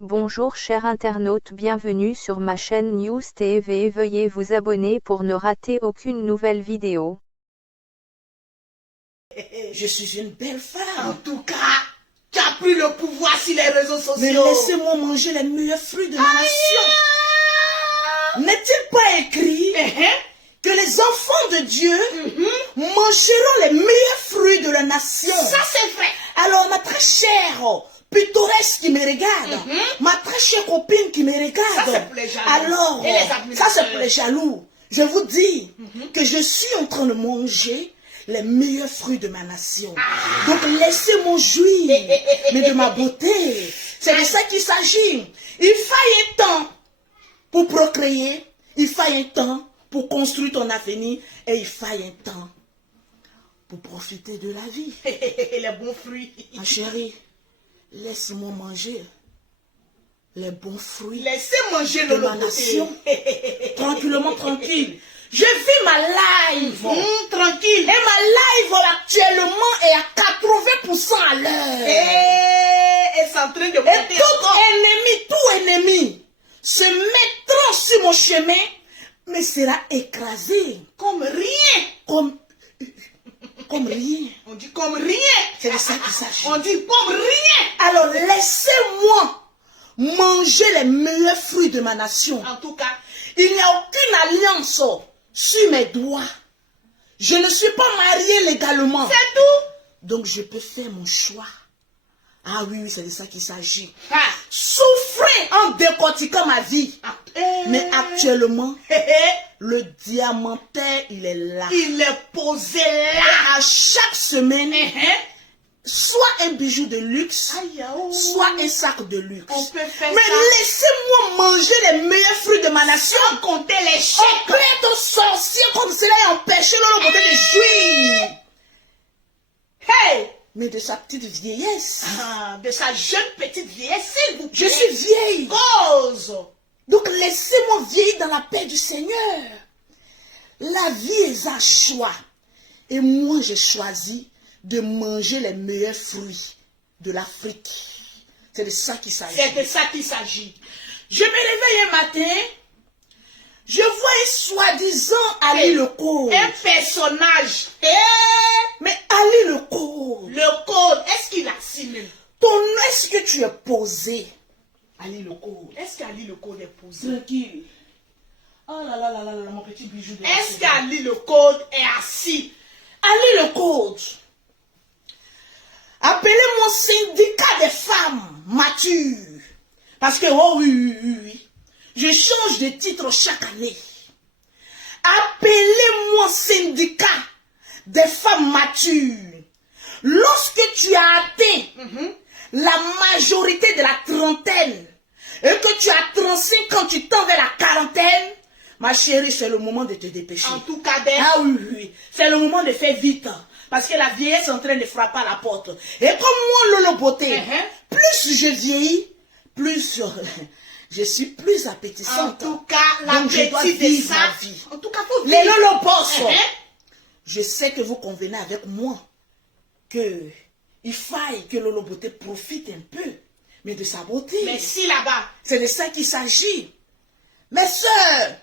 Bonjour chers internautes, bienvenue sur ma chaîne News TV. Veuillez vous abonner pour ne rater aucune nouvelle vidéo. Je suis une belle femme. En tout cas, tu as pris le pouvoir sur les réseaux sociaux. Mais laissez-moi manger les meilleurs fruits de ma nation. N'est-il pas écrit que les enfants de Dieu mangeront les meilleurs fruits de la nation? Ça c'est vrai. Alors ma très chère pittoresque qui me regarde, ma très chère copine qui me regarde, Ça, c'est pour les jaloux. alors Et les ça admirateurs. c'est pour les jaloux. Je vous dis que je suis en train de manger les meilleurs fruits de ma nation. Donc laissez-moi jouir, mais de ma beauté. C'est de ça qu'il s'agit. Il faille un temps pour procréer, il faille un temps pour construire ton avenir, et il faille un temps pour profiter de la vie. Les bons fruits. Ma chérie, laisse-moi manger les bons fruits Laissez manger de le ma nation. Tranquillement, tranquille. Je vis ma live. Tranquille. Et ma live actuellement est à 80% à l'heure. Et c'est en train de Et monter encore. tout ennemi se mettra sur mon chemin, mais sera écrasé Comme rien. comme rien. On dit comme rien. C'est de ça qu'il s'agit. On dit comme rien. Alors laissez-moi manger les meilleurs fruits de ma nation. En tout cas, Il n'y a aucune alliance sur mes doigts. Je ne suis pas mariée légalement. c'est tout. Donc je peux faire mon choix. Ah oui, oui, c'est de ça qu'il s'agit. Ah. Souffrez en décortiquant ma vie. Mais actuellement, Eh, le diamantaire, il est là. il est posé là. À chaque semaine, Eh, soit un bijou de luxe, Aïe, oh. soit un sac de luxe. On peut faire Mais ça. laissez-moi manger les meilleurs fruits de ma nation. Sans compter les On chèques. peut être sorcier comme cela et empêcher l'autre côté de jouir. Hey. Mais de sa petite vieillesse. Ah, de sa jeune petite vieillesse, s'il vous Je plaît. suis vieille. Cause. Donc laissez-moi vieillir dans la paix du Seigneur. La vie est un choix. Et moi, j'ai choisi de manger les meilleurs fruits de l'Afrique. C'est de ça qu'il s'agit. C'est de ça qu'il s'agit. Je me réveille un matin, je vois un soi-disant Ali le code. Un personnage. Mais Ali le code, Le code, est-ce qu'il a signé? ton est-ce que tu es posé? Ali le code. Est-ce qu'Ali le code est posé? Tranquille. Oh là là là là là, mon petit bijou de Est-ce qu'Ali le code est assis? Ali le code. Appelez-moi syndicat des femmes matures. Parce que, oh oui, oui, oui, oui. Je change de titre chaque année. Appelez-moi syndicat des femmes matures. Lorsque tu as atteint la majorité de la trentaine et que tu as 35 ans, tu tends vers la quarantaine, ma chérie, c'est le moment de te dépêcher. En tout cas, des... Ah oui, oui, oui. C'est le moment de faire vite. Parce que la vieillesse est en train de frapper à la porte. Et comme moi, Lolo Beauté, plus je vieillis, plus je suis plus En appétissante. tout cas, Donc je dois l'appétit de vivre ça. ma vie. En tout cas, faut Les vivre. Lolo Boss, Hein? je sais que vous convenez avec moi que il faille que Lolo Beauté profite un peu, mais de sa beauté. Mais si là-bas, C'est de ça qu'il s'agit. Mes sœurs,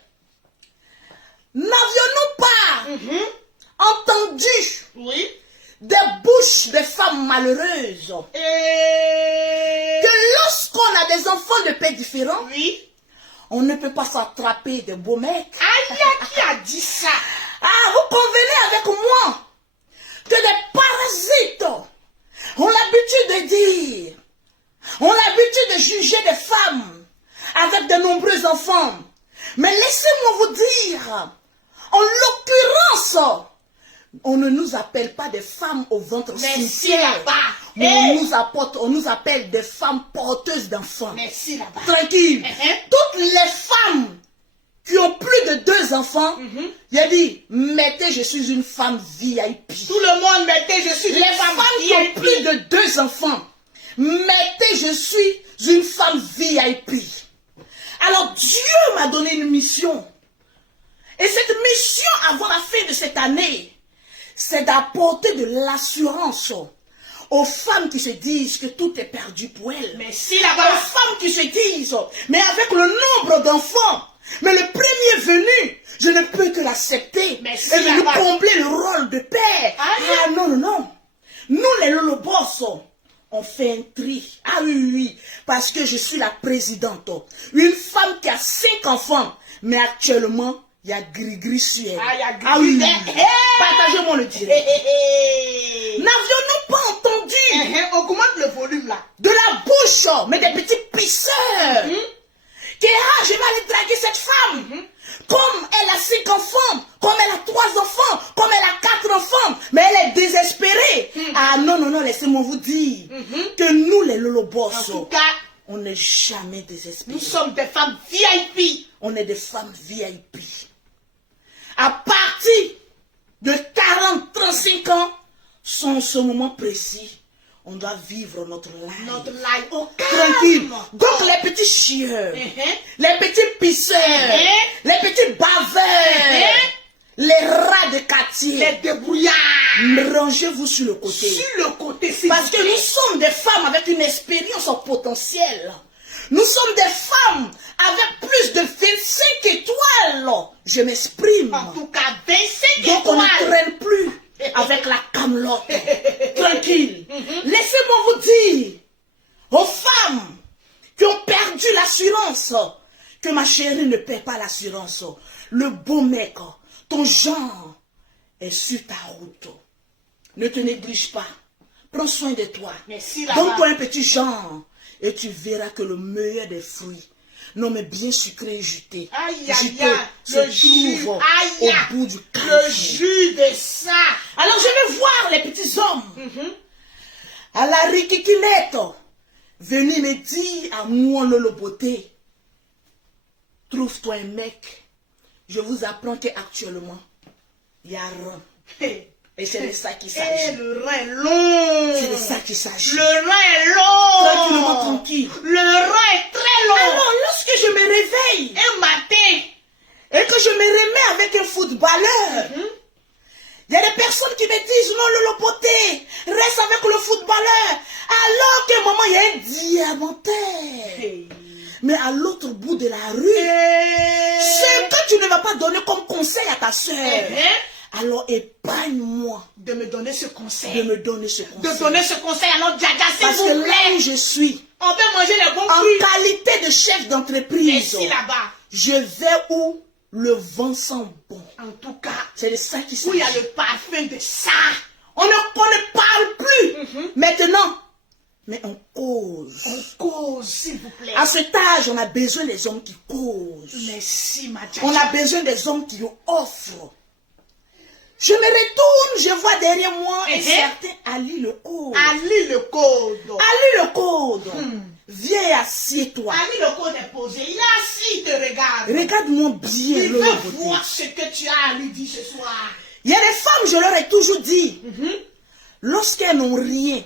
n'avions-nous pas entendu oui. des bouches de femmes malheureuses Et... que lorsqu'on a des enfants de pères différents, Oui. on ne peut pas s'attraper de beaux mecs? Aïe, qui a dit ça? Ah, vous convenez avec moi que des parasites ont l'habitude de dire, ont l'habitude de juger des femmes avec de nombreux enfants. Mais laissez-moi vous dire, en l'occurrence, on ne nous appelle pas des femmes au ventre Mais si sincère. là-bas. Mais Hey. on nous appelle des femmes porteuses d'enfants. Mais si là-bas. Tranquille. Toutes les femmes qui ont plus de 2 enfants, il a dit, mettez, je suis une femme VIP. Tout le monde mettait, je suis Les une femme femmes qui ont VIP. plus de 2 enfants, mettez, je suis une femme VIP. Alors Dieu m'a donné une mission. Et cette mission avant la fin de cette année, c'est d'apporter de l'assurance aux femmes qui se disent que tout est perdu pour elles. Merci Aux là-bas. femmes qui se disent, mais avec le nombre d'enfants, mais le premier venu, je ne peux que l'accepter Merci et de lui là-bas. combler le rôle de père. Ah non, non, non. Nous les lolobos, on fait un tri. Ah oui, oui, oui, parce que je suis la présidente. Une femme qui a 5 enfants, mais actuellement, il y a gris-gris sur elle. Ah, il y a Ah oui, gris-gris. oui. Partagez-moi le direct. N'avions-nous pas entendu Augmente le volume là. de la bouche, mais des petits pisseurs, que ah, je vais aller draguer cette femme. Comme elle a 5 enfants, comme elle a 3 enfants, comme elle a 4 enfants, mais elle est désespérée. Ah non, non, non, laissez-moi vous dire que nous, les lolobos, En tout cas, on n'est jamais désespérés. nous sommes des femmes VIP. On est des femmes VIP. À partir de 40-35 ans, sans ce moment précis, on doit vivre notre life. Notre life au calme. Tranquille. Donc les petits chieurs, les petits pisseurs, les petits baveurs, les rats de quartier, Les débrouillards. rangez-vous sur le côté. Sur le côté, s'il Parce vous que plaît. nous sommes des femmes avec une expérience en potentiel. Nous sommes des femmes avec plus de 25 étoiles. Je m'exprime. En tout cas, 25 Donc on ne étoiles. traîne plus avec la camelote. Tranquille. Laissez-moi vous dire aux femmes qui ont perdu l'assurance que ma chérie ne paie pas l'assurance. Le beau mec, ton genre est sur ta route. Ne te néglige pas. Prends soin de toi. Merci là-bas. Donne-toi un petit genre et tu verras que le meilleur des fruits, non mais bien sucré et juté, Aïe, aïe, juteux, aïe. se Le jus. trouve Aïe, aïe. au bout du Le carrefour. jus de ça. Alors je vais voir les petits hommes à la riquiquinette venir me dire à moi le beauté, trouve-toi un mec. Je vous apprends qu'actuellement, il y a rien. Et c'est de ça qu'il Et s'agit. le rein est long. C'est de ça qu'il s'agit. Le rein est long. Tranquillement, tranquille. Le rein est très long. Alors, lorsque je me réveille Un matin. et que je me remets avec un footballeur, il y a des personnes qui me disent, non, Lolo Poté, reste avec le footballeur. Alors que maman, il y a un diamantaire. Mais à l'autre bout de la rue, ce que tu ne vas pas donner comme conseil à ta soeur, alors épargne-moi De me donner ce conseil. de me donner ce conseil. De donner ce conseil à notre Djaga, s'il Parce que vous là plaît. où je suis, On peut manger les bons en fruits. qualité de chef d'entreprise, Ici, là-bas. je vais où le vent sent bon. En tout cas, C'est de ça qui où il y a s'agit. le parfum de ça. On ne parle plus maintenant, mais on cause. On cause, s'il vous plaît. À cet âge, on a besoin des hommes qui causent. Merci, ma Djaga. On a besoin des hommes qui nous offrent. Je me retourne, je vois derrière moi un certain Ali le code. Ali le code. Ali le code. Viens et assieds-toi. Ali le code est posé. Il est assis, il te regarde. Regarde-moi bien, Il Lolo veut Beauté. voir ce que tu as à lui dire ce soir. Il y a des femmes, je leur ai toujours dit, lorsqu'elles n'ont rien,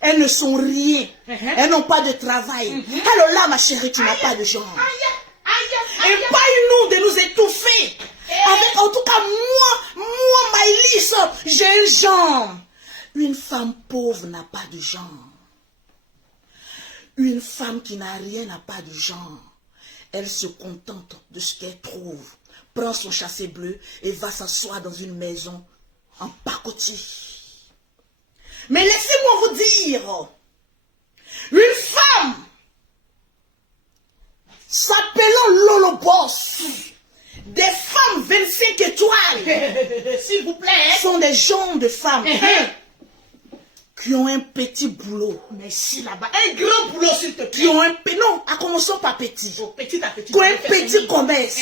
elles ne sont rien, elles n'ont pas de travail. Alors là, ma chérie, tu n'as pas de genre. Aïe, aïe, aïe. Épargne-nous de nous étouffer. Avec, en tout cas, moi, Maïlis, j'ai un genre. Une femme pauvre n'a pas de genre. Une femme qui n'a rien n'a pas de genre. Elle se contente de ce qu'elle trouve. Prend son chassé bleu et va s'asseoir dans une maison en pacotille. Mais laissez-moi vous dire, une femme s'appelant Lolo Boss, des femmes 25 étoiles, S'il vous plaît. sont des genres de femmes qui ont un petit boulot, Merci là-bas. Un grand boulot, s'il te qui plaît. ont un non, à commencer par petit, Au petit à petit. qui ont un tu peux faire petit finir. commerce.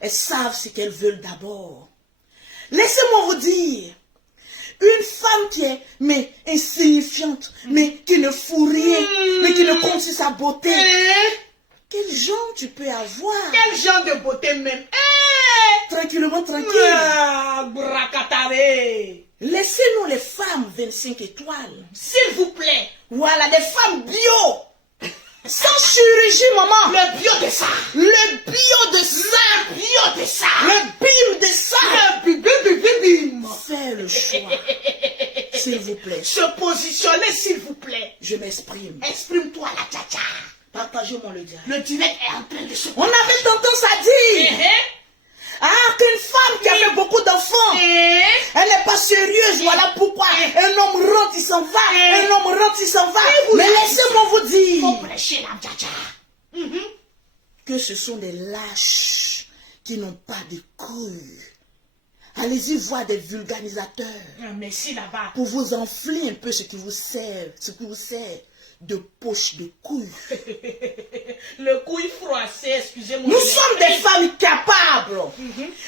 Elles savent ce qu'elles veulent d'abord. Laissez-moi vous dire, une femme qui est mais insignifiante, mais qui ne fout rien, mais qui ne compte sur sa beauté, quel genre tu peux avoir? Quel genre de beauté même. Tranquillement, tranquille. Bracatare. Laissez-nous les femmes 25 étoiles. S'il vous plaît. Voilà, des femmes bio. Sans chirurgie, maman. Le bio de ça. Le bio de ça. Le bio de ça. Le bim de ça. Le bim. Fais le choix. Ce S'il vous plaît. Se positionner, s'il vous plaît. Je m'exprime. Exprime-toi, la tcha-tcha. Partagez-moi le diable. Le direct est en train de se... On avait tendance à dire qu'une femme qui a fait beaucoup d'enfants, elle n'est pas sérieuse. Voilà pourquoi un homme rentre, il s'en va. Un homme rentre, il s'en va. Mais laissez-moi vous dire Faut prêcher la tcha-tcha. que ce sont des lâches qui n'ont pas de couilles. Allez-y voir des vulgarisateurs Mais si là-bas. pour vous enfler un peu ce qui vous sert de poche de couilles. Le couille froissé, excusez-moi. Nous sommes des femmes capables,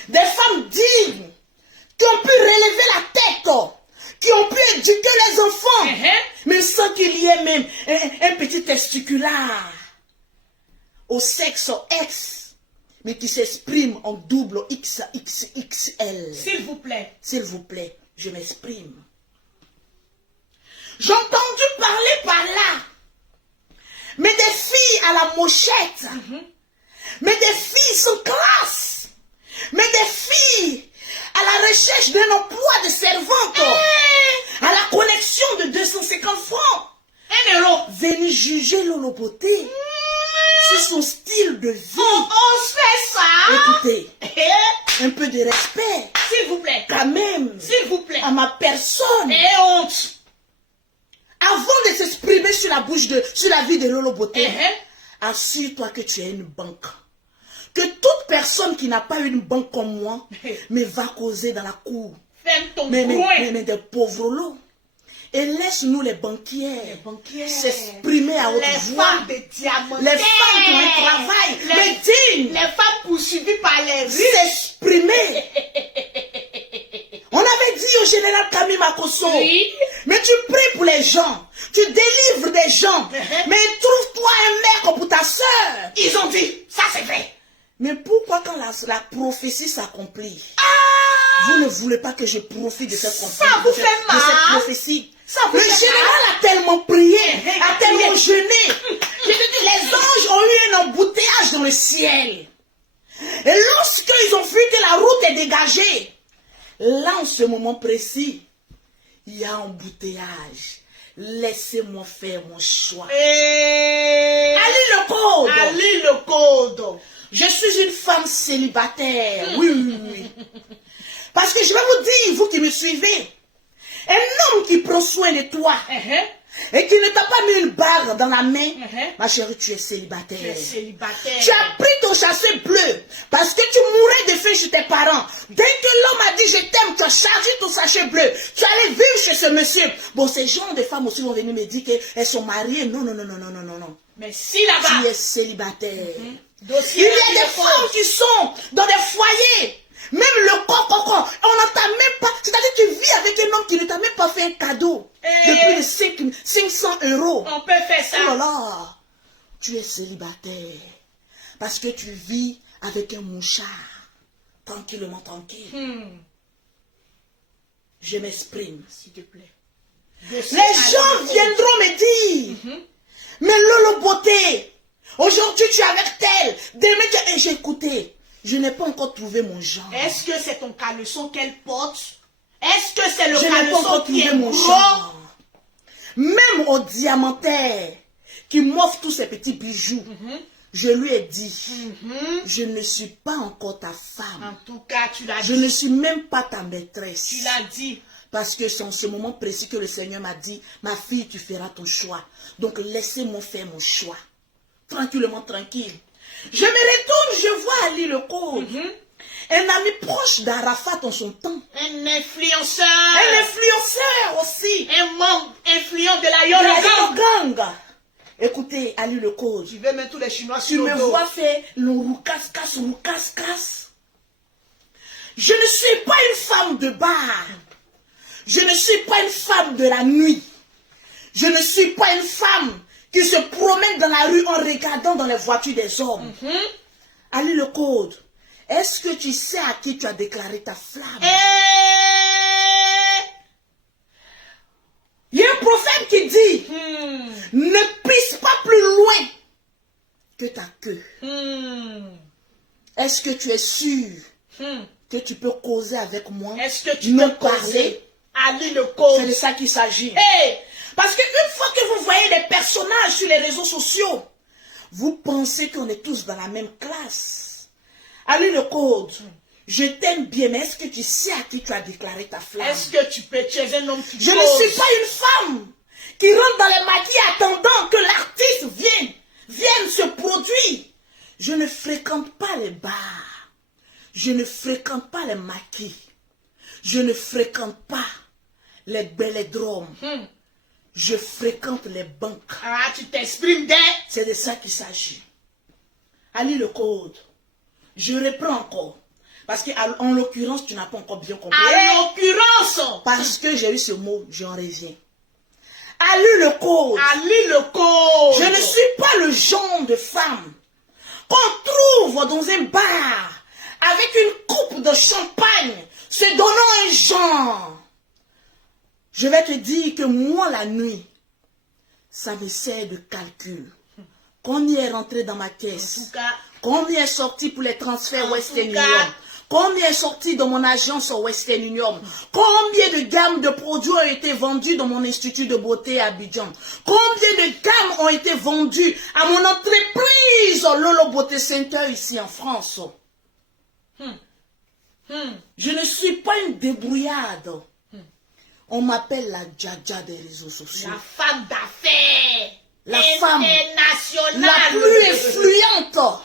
des femmes dignes, qui ont pu relever la tête, qui ont pu éduquer les enfants, mais sans qu'il y ait même un petit testiculaire au sexe X, mais qui s'exprime en double XXL. S'il vous plaît. S'il vous plaît, je m'exprime. J'ai entendu parler par là, mais des filles à la mochette, mais des filles sans classe, mais des filles à la recherche d'un emploi de servante, à la connexion de 250 francs. 1 euro. Venez juger Lolo Beauté sur son style de vie. On se fait ça. Écoutez, un peu de respect, S'il vous plaît. quand même, S'il vous plaît. à ma personne. Et honte. Avant de s'exprimer sur la vie de Lolo Beauté, assure-toi que tu as une banque. Que toute personne qui n'a pas une banque comme moi, mais va causer dans la cour. Ferme ton Mais coin. des pauvres lots. Et laisse-nous les banquières s'exprimer à haute Les voix. femmes de diamants. Les femmes qui ont un travail, mais dignes, Les femmes poursuivies par les riches. s'exprimer. On avait dit au général Camille Makosso, Oui. mais tu pries pour les gens, tu délivres des gens, mais trouve-toi un mec pour ta soeur. Ils ont dit, ça c'est vrai. Mais pourquoi quand la prophétie s'accomplit, vous ne voulez pas que je profite de cette prophétie, Ça vous fait mal. de cette prophétie? Ça vous Le fait général a tellement prié, a tellement jeûné. Je te dis, les anges ont eu un embouteillage dans le ciel. Et lorsqu'ils ont vu que la route est dégagée, là, en ce moment précis, il y a embouteillage. Laissez-moi faire mon choix. Allez le code. Allez le code. Je suis une femme célibataire. Oui. Parce que je vais vous dire, vous qui me suivez, un homme qui prend soin de toi et qui ne t'a pas mis une barre dans la main, ma chérie, tu es célibataire. Tu es célibataire. Tu as pris ton chassé bleu parce que tu mourrais de faim chez tes parents. Dès que l'homme a dit je t'aime, tu as chargé ton sachet bleu. Tu allais vivre chez ce monsieur. Bon, ces gens de femmes aussi vont venir me dire qu'elles sont mariées. Non. Mais si là-bas. Tu es célibataire. Il Dossier y a des femmes qui sont dans des foyers. Même le coq, on ne t'a même pas. C'est-à-dire que tu vis avec un homme qui ne t'a même pas fait un cadeau de plus de 500 euros. On peut faire ça. Oh là là, tu es célibataire parce que tu vis avec un mouchard, tranquillement tranquille. Je m'exprime. S'il te plaît. Les gens viendront me dire, mais Lolo Beauté, aujourd'hui tu es avec tel, demain tu es... Et j'ai écouté, je n'ai pas encore trouvé mon genre. Est-ce que c'est ton caleçon qu'elle porte? Est-ce que c'est le Je n'ai pas caleçon encore qui trouvé est mon gros? genre. Même au diamantaire qui m'offre tous ces petits bijoux, je lui ai dit, je ne suis pas encore ta femme. En tout cas, tu l'as Je dit. ne suis même pas ta maîtresse. Tu l'as dit. Parce que c'est en ce moment précis que le Seigneur m'a dit, ma fille, tu feras ton choix. Donc laissez-moi faire mon choix. Tranquillement, tranquille. Je me retourne, je vois Ali le code. Un ami proche d'Arafat en son temps. Un influenceur. Un influenceur aussi. Un membre influent de la De la Yolo Gang. Gang. Écoutez, Ali le code. Tu veux mettre tous les Chinois Tu sur me le dos. vois faire le roucasse-casse. Je ne suis pas une femme de bar. Je ne suis pas une femme de la nuit. Je ne suis pas une femme qui se promène dans la rue en regardant dans les voitures des hommes. Ali le code, est-ce que tu sais à qui tu as déclaré ta flamme? Il y a un prophète qui dit, ne pisse pas plus loin que ta queue. Est-ce que tu es sûr que tu peux causer avec moi? Est-ce que tu me peux causer? Ali le C'est coach. de ça qu'il s'agit. Hey, Parce qu'une fois que vous voyez des personnages sur les réseaux sociaux, vous pensez qu'on est tous dans la même classe. Ali le code, je t'aime bien, mais est-ce que tu sais à qui tu as déclaré ta flamme? est-ce que tu es un homme qui Je ne cause? suis pas une femme qui rentre dans les maquis attendant que l'artiste vienne se produire. Je ne fréquente pas les bars. Je ne fréquente pas les maquis. Je ne fréquente pas les bélodromes. Je fréquente les banques. Ah, tu t'exprimes des... C'est de ça qu'il s'agit. Ali le code. Je reprends encore. Parce qu'en l'occurrence, tu n'as pas encore bien compris. À l'occurrence, Parce que j'ai eu ce mot, j'en reviens. Ali le code. Ali le coach. Je ne suis pas le genre de femme qu'on trouve dans un bar avec une coupe de champagne se donnant un genre. Je vais te dire que moi, la nuit, ça me sert de calcul. Combien est rentré dans ma En caisse? tout cas, Combien est sorti pour les transferts En Western tout cas. Union? Combien est sorti dans mon agence au Western Union? Combien de gammes de produits ont été vendus dans mon institut de beauté à Abidjan? Combien de gammes ont été vendues à mon entreprise Lolo Beauté Center ici en France? Je ne suis pas une débrouillarde. On m'appelle la Djadja des réseaux sociaux. la femme d'affaires. La femme internationale. la plus influente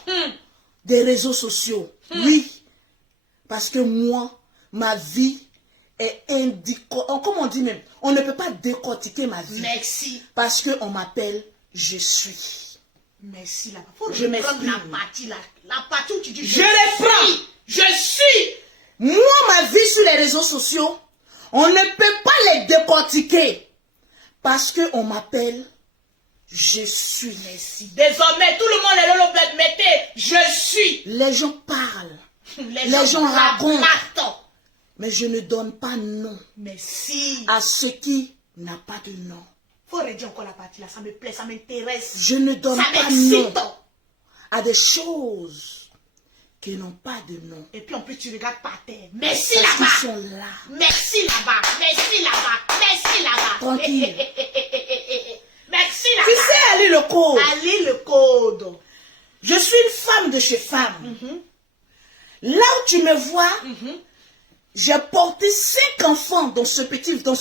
des réseaux sociaux. Oui. Parce que moi, ma vie est comme on dit même, on ne peut pas décortiquer ma vie. Merci. Parce qu'on m'appelle je suis. Merci là-bas. Faut Je reprendre la m'exprime. partie là. La partie où tu dis Je reprends. suis. Je suis. Moi, ma vie sur les réseaux sociaux, on ne peut pas les décortiquer. Parce qu'on m'appelle je suis. Merci. Désormais, tout le monde est là, le mettez. Je suis. Les gens parlent, Les gens racontent. racontent. mais je ne donne pas nom Merci. à ce qui n'a pas de nom. Faut redire encore la partie là. Ça me plaît, ça m'intéresse. Je ne donne Ça pas nom m'excite. à des choses qui n'ont pas de nom. Et puis en plus, tu regardes par terre. Merci Parce qu'ils là-bas. sont là. Merci là-bas. Merci là-bas. Merci là-bas. Tranquille. Merci Tu là-bas. sais, Ali le code. Ali le code. Je suis une femme de chez femme. Là où tu me vois, j'ai porté 5 enfants dans ce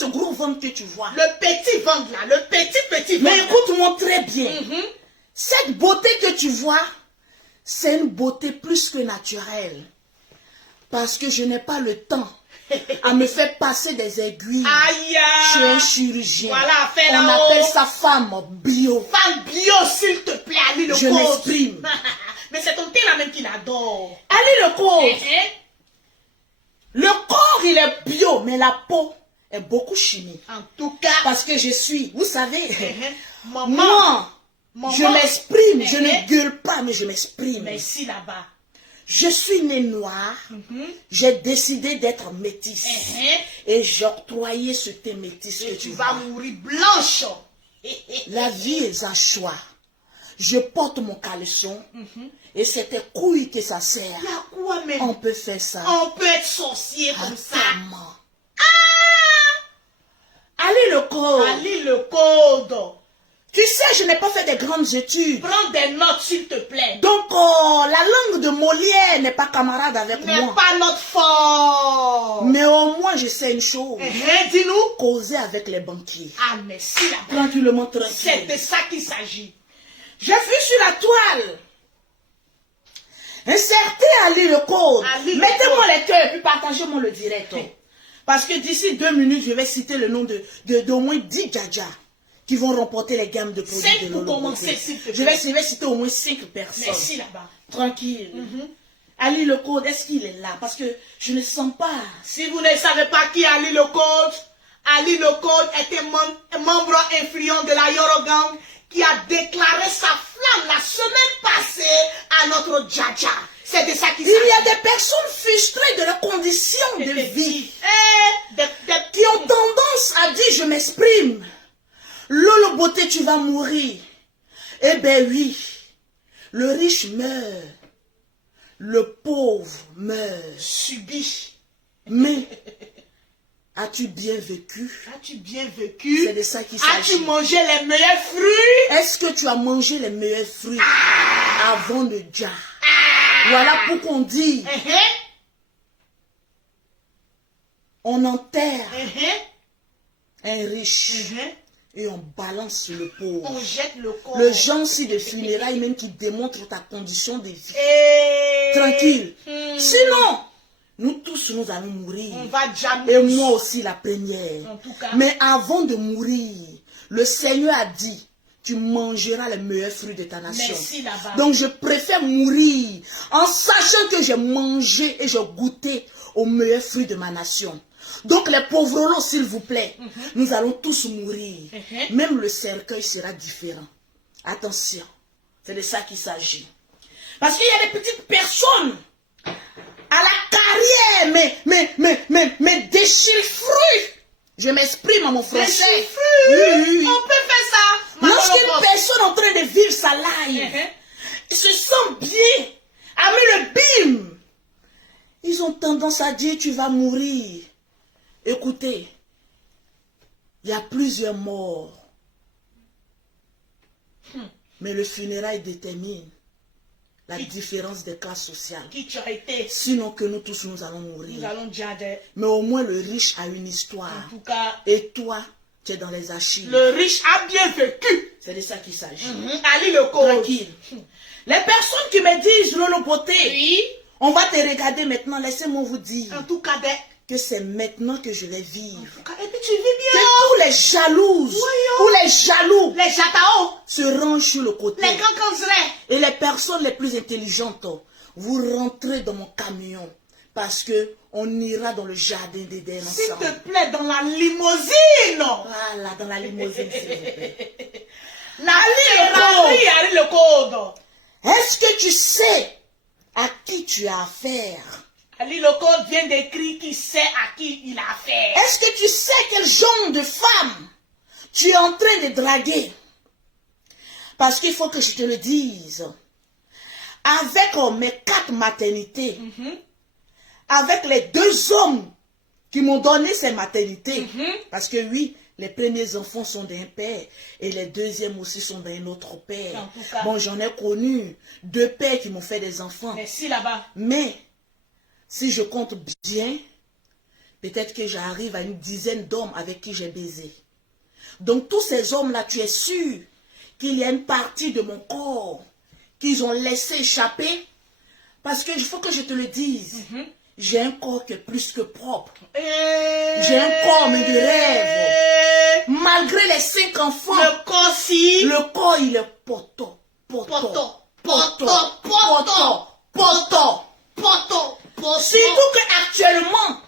gros ventre que tu vois. Le petit ventre là. Le petit Mais ventre. écoute-moi très bien. Cette beauté que tu vois, c'est une beauté plus que naturelle. Parce que je n'ai pas le temps à me faire passer des aiguilles Aïe. chez un chirurgien. Voilà, fais On là-haut. appelle ça femme bio. Femme bio, s'il te plaît, Ali le Je code. m'exprime. Mais c'est ton thé là même qu'il adore. Allez le corps. Hein? Le corps, il est bio, mais la peau est beaucoup chimique. En tout cas, Parce que je suis, vous savez, maman. moi, je m'exprime, je Eh, ne gueule pas, mais je m'exprime. Merci là-bas. Je suis née noire, j'ai décidé d'être métisse. Et j'ai octroyé ce thé métisse que Et tu tu vas vois. mourir blanche. La vie est un choix. Je porte mon caleçon et c'est tes couilles que ça sert. Il y a quoi même? On peut faire ça. On peut être sorcier comme ça. Attends-moi. Allez le corps. Ali le code. Tu sais, je n'ai pas fait des grandes études. Prends des notes s'il te plaît. Donc, la langue de Molière n'est pas camarade avec N'est moi. pas notre fort. Mais au moins, je sais une chose. Dis-nous. Causer avec les banquiers. Ah, merci là-bas. Tranquillement, C'est tranquille. de ça qu'il s'agit. J'ai vu sur la toile un certain Ali le code. Ali le Mettez-moi les cœurs et puis partagez-moi le direct. Parce que d'ici 2 minutes, je vais citer le nom d'au moins 10 Djadja qui vont remporter les gammes de produits 5 de pour Lolo commencer, Beauté. s'il te Je plaît. vais citer au moins 5 personnes. Merci là-bas. Tranquille. Ali le code, est-ce qu'il est là? Parce que je ne sens pas. Si vous ne savez pas qui est Ali le coach, Ali le coach était membre influent de la Yorogang qui a déclaré sa flamme la semaine passée à notre Djadja. C'est de ça qu'il Il y a des personnes frustrées de leurs conditions de vie qui ont tendance à dire je m'exprime. Lolo Beauté, tu vas mourir. Eh ben oui, le riche meurt, le pauvre meurt. subit. Mais As-tu bien vécu? As-tu bien vécu? C'est de ça qu'il s'agit. As-tu mangé les meilleurs fruits? Est-ce que tu as mangé les meilleurs fruits avant le Jah? Voilà pourquoi on dit, on enterre un riche et on balance le pauvre. On jette le corps. Le genre aussi de funérailles même qui démontre ta condition de vie. Et... Tranquille. Sinon, nous tous nous allons mourir. On va jamais. Et moi aussi la première. En tout cas. Mais avant de mourir, le Seigneur a dit, tu mangeras les meilleurs fruits de ta nation. Merci là-bas. Donc je préfère mourir en sachant que j'ai mangé et j'ai goûté aux meilleurs fruits de ma nation. Donc les pauvres, s'il vous plaît, nous allons tous mourir. Même le cercueil sera différent. Attention, c'est de ça qu'il s'agit. Parce qu'il y a des petites personnes à la carrière, mais déchire fruits. Je m'exprime à mon français. Déchire fruits. Oui. On peut faire ça. Lorsqu'une personne est en train de vivre sa life, il se sent bien. Avec le bim, ils ont tendance à dire tu vas mourir. Écoutez, il y a plusieurs morts. Mais le funérail détermine la différence des classes sociales. Qui tu as été? Sinon que nous tous nous allons mourir. Nous allons dire. Mais au moins le riche a une histoire. En tout cas. Et toi, tu es dans les archives. Le riche a bien vécu. C'est de ça qu'il s'agit. Ali le code. Tranquille. Les personnes qui me disent Lolo Beauté, Oui. on va te regarder maintenant. Laissez-moi vous dire En tout cas, que c'est maintenant que je vais vivre. et puis tu vis Que bien. tous les jalouses ou les jaloux Les chatao. se rangent sur le côté. Les cancanzrais. Et les personnes les plus intelligentes, vous rentrez dans mon camion parce que on ira dans le jardin d'Éden S'il ensemble. te plaît, dans la limousine. Voilà, dans la limousine, s'il vous plaît. Ali le code. Est-ce que tu sais à qui tu as affaire? Ali le code vient d'écrire qui sait à qui il a affaire. Est-ce que tu sais quel genre de femme tu es en train de draguer? Parce qu'il faut que je te le dise. Avec mes 4 maternités, avec les 2 hommes qui m'ont donné ces maternités, parce que oui, les premiers enfants sont d'un père et les deuxièmes aussi sont d'un autre père. En tout cas. Bon, j'en ai connu 2 pères qui m'ont fait des enfants. Merci là-bas. Mais, si je compte bien, peut-être que j'arrive à une dizaine d'hommes avec qui j'ai baisé. Donc, tous ces hommes-là, tu es sûr qu'il y a une partie de mon corps qu'ils ont laissé échapper? Parce qu'il faut que je te le dise. J'ai un corps qui est plus que propre. J'ai un corps, mais de rêve. Malgré les 5 enfants, Le corps-ci. le corps, il est poto. Surtout qu'actuellement,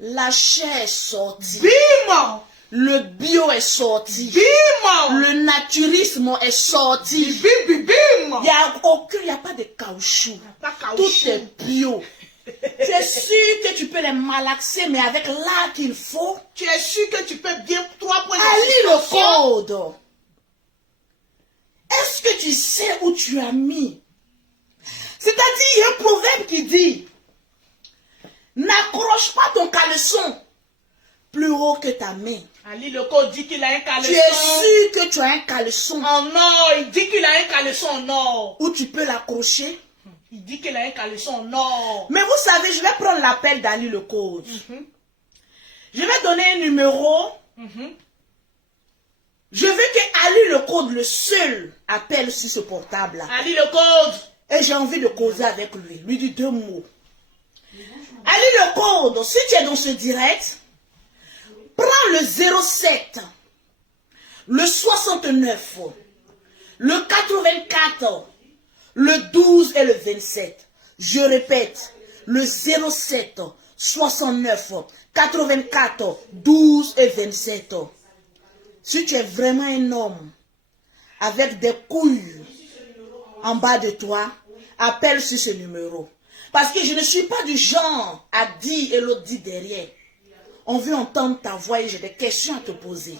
la chair est sortie. Bim. Le bio est sorti. Bim. Le naturisme est sorti. Bim, bim, bim. Il n'y a pas de caoutchouc. Pas Tout caoutchouc. est bio. C'est sûr que tu peux les malaxer, mais avec l'art qu'il faut. Tu es sûr que tu peux bien 3 points de Ali le suspension. code. Est-ce que tu sais où tu as mis? C'est-à-dire, il y a un proverbe qui dit, n'accroche pas ton caleçon plus haut que ta main. Ali le code dit qu'il a un caleçon. Tu es sûr que tu as un caleçon En or. Il dit qu'il a un caleçon en or. où tu peux l'accrocher? Il dit qu'il a un caleçon en or. Mais vous savez, je vais prendre l'appel d'Ali le code. Je vais donner un numéro. Je veux que Ali le code, le seul, appelle sur ce portable-là. Ali le code. Et j'ai envie de causer avec lui. Lui dire 2 mots. Ali le code, si tu es dans ce direct, prends le 07, le 69, le 84, le 12 et le 27. Je répète, le 07, 69, 84, 12 et 27. Si tu es vraiment un homme avec des couilles en bas de toi, appelle sur ce numéro. Parce que je ne suis pas du genre à dire et l'autre dit derrière. On veut entendre ta voix et j'ai des questions à te poser.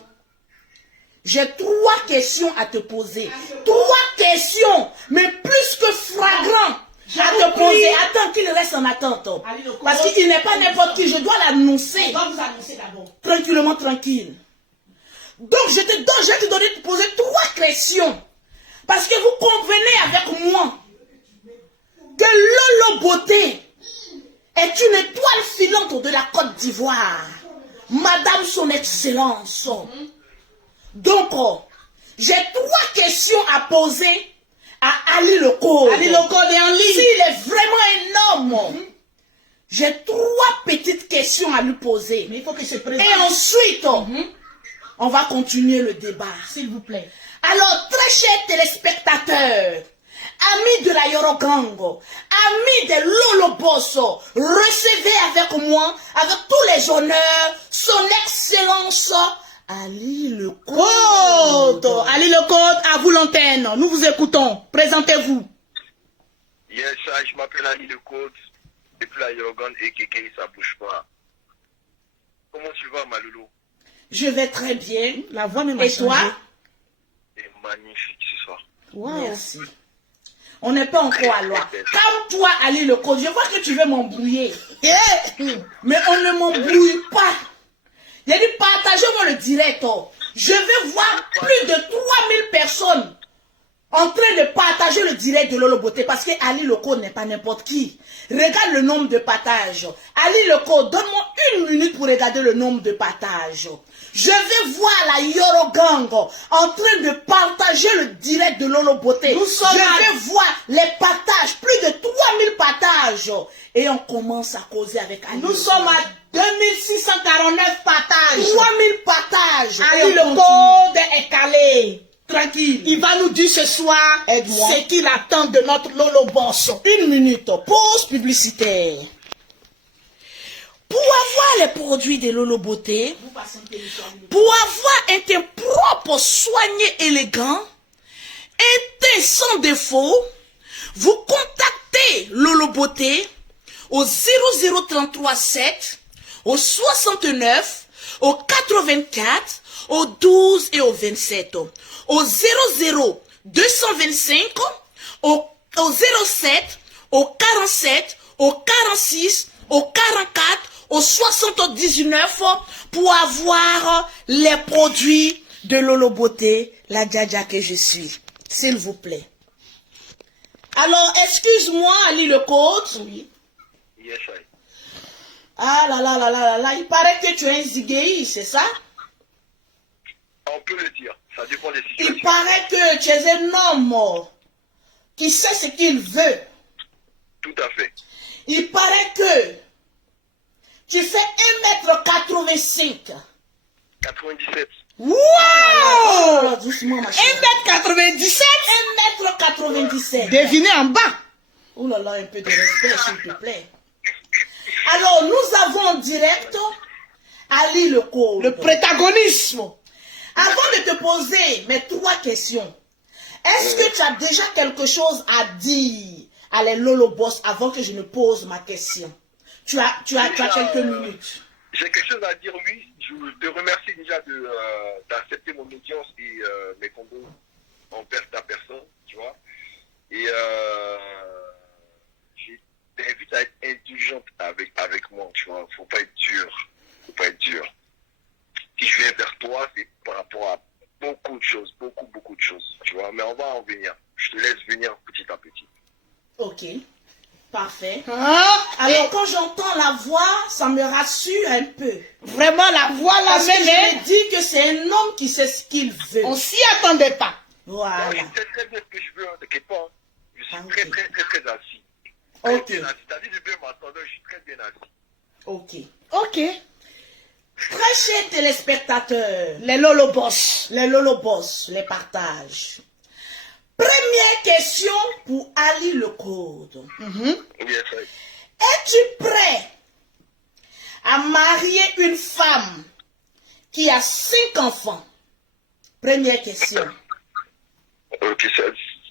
J'ai 3 questions à te poser. 3 questions, mais plus que flagrant. à te poser. Attends qu'il reste en attente. Ali le Parce coach. qu'il n'est pas n'importe qui. Je dois l'annoncer. Je dois vous annoncer d'abord. Tranquillement, tranquille. Donc, je vais te donner de poser 3 questions. Parce que vous convenez avec moi que Lolo Beauté est une étoile filante de la Côte d'Ivoire. Madame son Excellence. Donc, j'ai 3 questions à poser à Ali le Code. Ali le code est en ligne. S'il est vraiment énorme, j'ai 3 petites questions à lui poser. Mais il faut que je présente. Et ensuite, on va continuer le débat. S'il vous plaît. Alors, très chers téléspectateurs, amis de la Yorogango, amis de Lolo Bosso, recevez avec moi, avec tous les honneurs, son Excellence Ali le Code. Code. Ali le code, à vous l'antenne. Nous vous écoutons. Présentez-vous. Yes, je m'appelle Ali le coach. Depuis la Yogan et Kéké, ça bouge pas. Comment tu vas, ma loulou? Je vais très bien. La voix même a Et toi? changé. C'est magnifique ce soir. Wow. Merci. On n'est pas encore à loi. Comme toi, Ali le Code, je vois que tu veux m'embrouiller. Mais on ne m'embrouille pas. Il a dit, partagez-moi le direct. Je vais voir plus de 3000 personnes en train de partager le direct de Lolo Beauté. Parce que Ali le Code n'est pas n'importe qui. Regarde le nombre de partages. Ali le Code, donne-moi 1 minute pour regarder le nombre de partages. Je vais voir la Yorogang en train de partager le direct de Lolo Beauté. Nous sommes Je à- vais voir les partages, plus de 3000 partages. Et on commence à causer avec Ali. Nous le sommes Code. à 2649 partages. 3000 partages. Ali Et le on continue. code est calé. Tranquille. Il va nous dire ce soir Aide-moi. ce qu'il attend de notre Lolo Boss. 1 minute. Pause publicitaire. Pour avoir les produits de Lolo Beauté, pour avoir un teint propre, soigné, élégant, un teint sans défaut, vous contactez Lolo Beauté au 00337, au 69, au 84, au 12 et au 27, au 225, au 07, au 47, au 46, au 44, au 79 pour avoir les produits de Lolo Beauté, la Djadja que je suis. S'il vous plaît. Alors, excuse-moi, Ali le coach. Oui. Yes, I. Ah là là là là là là, il paraît que tu es un ziguéi, c'est ça? On peut le dire, ça dépend des Il situations. paraît que tu es un homme qui sait ce qu'il veut. Tout à fait. Il paraît que tu fais 1m85. 97. Wow! Doucement, ma chérie. 1m97. 1m97. Devinez en bas. Oh là là, un peu de respect, s'il te plaît. Alors, nous avons en direct Ali le Code. Le protagonisme. Avant de te poser mes 3 questions, est-ce que tu as déjà quelque chose à dire à les Lolo Boss avant que je ne pose ma question? Tu as quelques minutes. J'ai quelque chose à dire, oui. Je te remercie déjà d'accepter mon audience et mes combos envers ta personne, tu vois. Et je t'invite à être indulgente avec moi, tu vois. Faut pas être dur. Faut pas être dur. Si je viens vers toi, c'est par rapport à beaucoup de choses, beaucoup de choses, tu vois. Mais on va en venir. Je te laisse venir petit à petit. Ok, parfait. Hein? Alors, quand j'entends la voix, ça me rassure un peu. Vraiment, la voix là Parce que même, je hein, me dis que c'est un homme qui sait ce qu'il veut. on s'y attendait pas. Voilà. Je sais très bien ce que je veux, hein, t'inquiète pas. Hein. Je suis Ok. très assis. Ok. Très bien assis. T'as dit de bien m'attendre, je suis très bien assis. Ok. Ok. Très chers téléspectateurs, Les Lolo Boss. les Lolo Boss, les partages. Première question pour Ali le Code. Yes, I. Es-tu prêt à marier une femme qui a 5 enfants? Première question. Ok,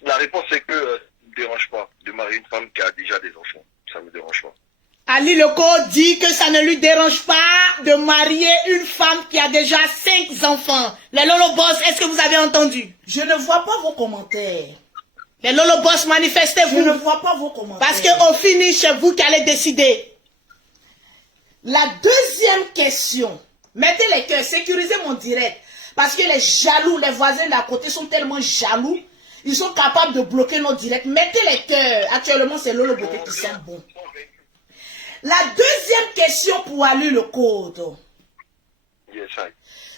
la réponse c'est que ça ne me dérange pas de marier une femme qui a déjà des enfants. Ça me dérange pas. Ali Leco dit que ça ne lui dérange pas de marier une femme qui a déjà 5 enfants. Les Lolo Boss, est-ce que vous avez entendu? Je ne vois pas vos commentaires. Les Lolo Boss, Je manifestez-vous. ne vois pas vos commentaires. Parce qu'au finish, c'est vous qui allez décider. La deuxième question. Mettez les cœurs, sécurisez mon direct. Parce que les jaloux, les voisins d'à côté sont tellement jaloux. Ils sont capables de bloquer nos directs. Mettez les cœurs. Actuellement, c'est Lolo Beauté qui sent bon. La deuxième question pour Ali le code. Yes, I.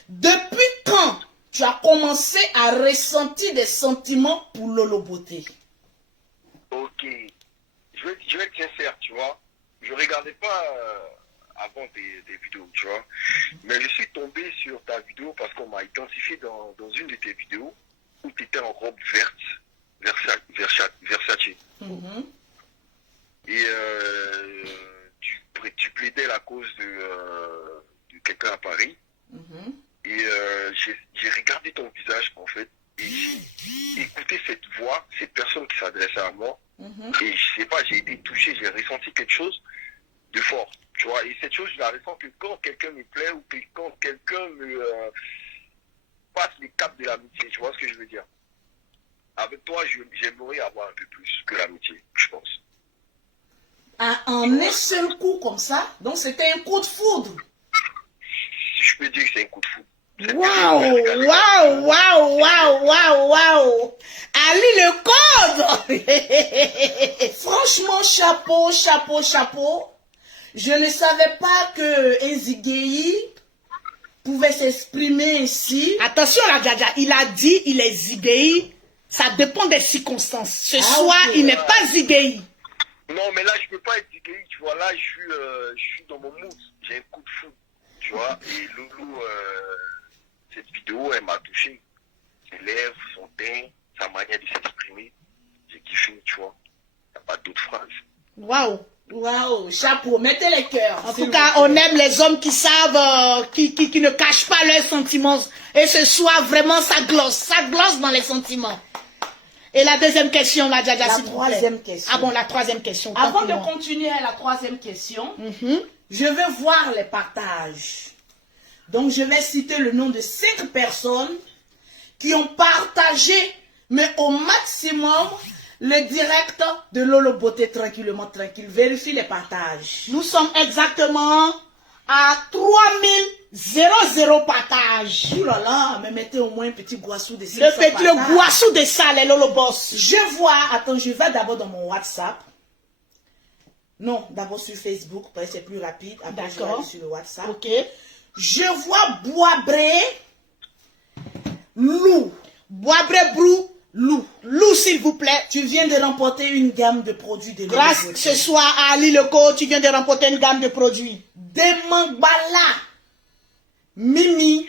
Depuis quand tu as commencé à ressentir des sentiments pour Lolo Beauté? Ok. Je vais être sincère, tu vois. Je regardais pas avant tes vidéos, tu vois. Mais je suis tombé sur ta vidéo parce qu'on m'a identifié dans une de tes vidéos où tu étais en robe verte, Versace. Mhm. Et tu plaidais la cause de quelqu'un à Paris. Mhm. Et j'ai regardé ton visage, en fait, et j'ai écouté cette voix, cette personne qui s'adressait à moi. Mhm. Et je sais pas, j'ai été touché, j'ai ressenti quelque chose de fort, tu vois. Et cette chose, je la ressens que quand quelqu'un me plaît ou que quand quelqu'un me passe les caps de l'amitié, tu vois ce que je veux dire. Avec toi, j'aimerais avoir un peu plus que l'amitié, je pense. En un seul coup comme ça, donc c'était un coup de foudre. Si je peux dire que c'est un coup de foudre. Waouh, waouh, waouh, waouh, waouh, waouh. Ali le code. Franchement, chapeau, chapeau, chapeau. Je ne savais pas que Ezigei pouvait s'exprimer ainsi. Attention la Djaja, il a dit il est Zigei. Ça dépend des circonstances. Ce soir, ok. il n'est pas Zigei. Non, mais là, je peux pas être gay, tu vois. Là, je suis dans mon mood. J'ai un coup de foudre, tu vois. Et Loulou, cette vidéo, elle m'a touché. Ses lèvres, son teint, sa manière de s'exprimer. J'ai kiffé, tu vois. Il n'y a pas d'autres phrases. Waouh. Waouh, chapeau, mettez les cœurs. En tout cas, on aime les hommes qui savent, qui ne cachent pas leurs sentiments. Et ce soir, vraiment, ça glosse dans les sentiments. Et la deuxième question, la Djaja, La s'il vous plaît. troisième question. Ah bon, la troisième question. Avant de tant pis, continuer à la troisième question, moi. je vais voir les partages. Donc, je vais citer le nom de 5 personnes qui ont partagé, mais au maximum, le direct de Lolo Beauté tranquillement tranquille. Vérifie les partages. Nous sommes exactement à 3000 partages. Ouh là là, mais mettez au moins un petit goissou de 500 Le petit partages. boissou de ça, les Lolo Boss. Je vois, attends, je vais d'abord dans mon WhatsApp. Non, d'abord sur Facebook, parce que c'est plus rapide. Après, je vais D'accord. aller sur le WhatsApp. Ok. Je vois Boisbré, Lou. Boisbré Brou. Lou, Lou, s'il vous plaît. tu viens de remporter une gamme de produits de Grâce Lolo ce Beauté. soir à Ali le coach, tu viens de remporter une gamme de produits. Demangbala, Mimi,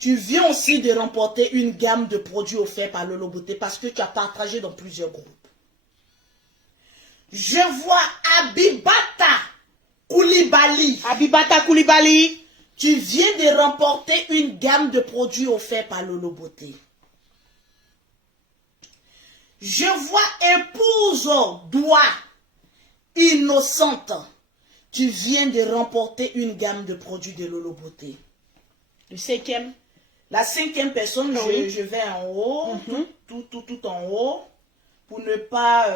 tu viens aussi de remporter une gamme de produits offerts par Lolo Beauté parce que tu as partagé dans plusieurs groupes. Je vois Abibata Koulibaly. Abibata Koulibaly. Tu viens de remporter une gamme de produits offerts par Lolo Beauté. Je vois épouse Doua innocente. Tu viens de remporter une gamme de produits de Lolo Beauté. Le cinquième. La 5e personne, Oui. je vais en haut, tout en haut, pour ne pas